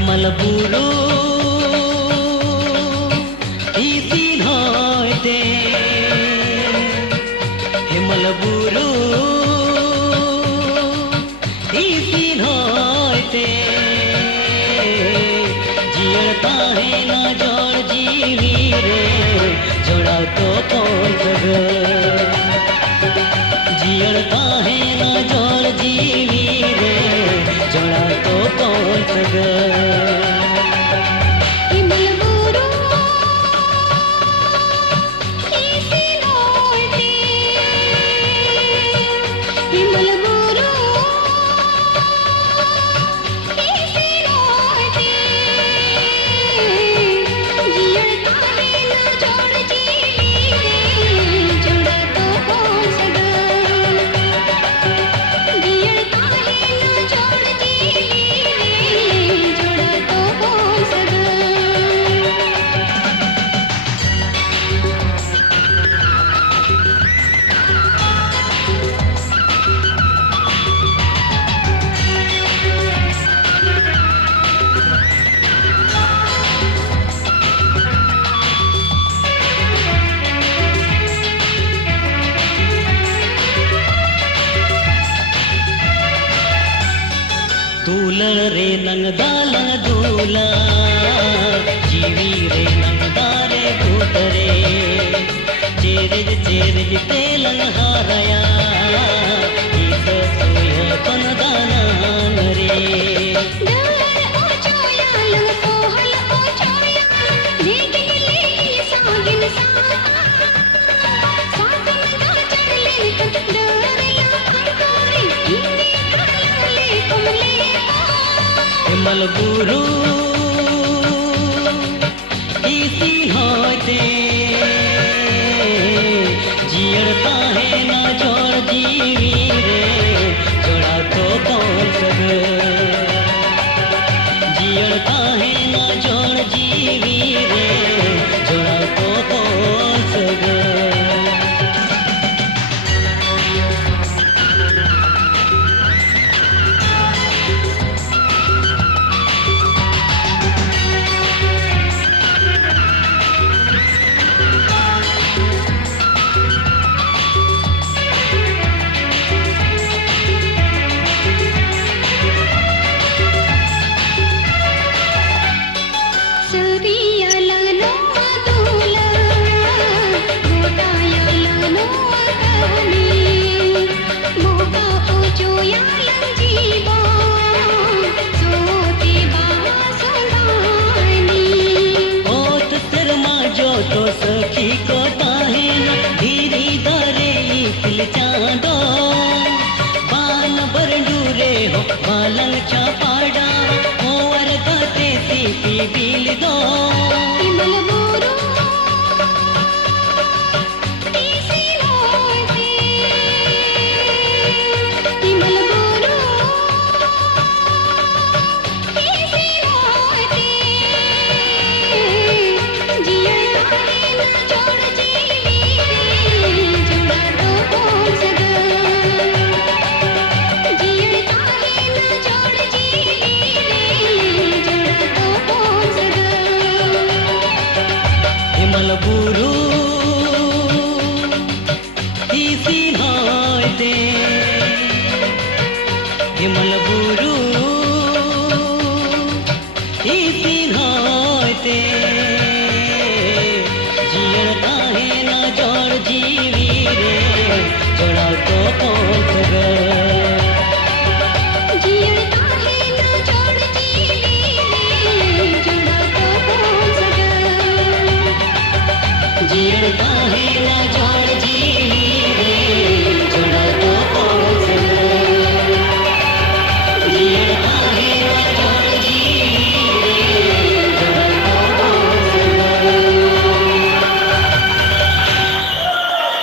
Malburu isin hoite Malburu isin hoite जियड़ता है ना जोड़ जीवी रे जोड़ा तो कौन सग जियड़ता है ना जोड़ जीवी रे जोड़ा तो कौन सग तूलण रे नंगदालन दूला जीवी रे नंगदारे भूतरे चेरज चेरज तेलन हारया गीत सोय पनदान रे मलबुरू इसी होते जियड़ता है ना जोड़ जीवी रे जोड़ा तो कौन सग जियड़ता है ना जोड़ जीवी रे जोड़ा तो कौन सग तो सखी को ताहिन धीरी दरे पिल चांदो बान बरडूरे हो बालन छापाड़ा और गाते सी बिल दो मलबुरू इसी होते मलबुरू इसी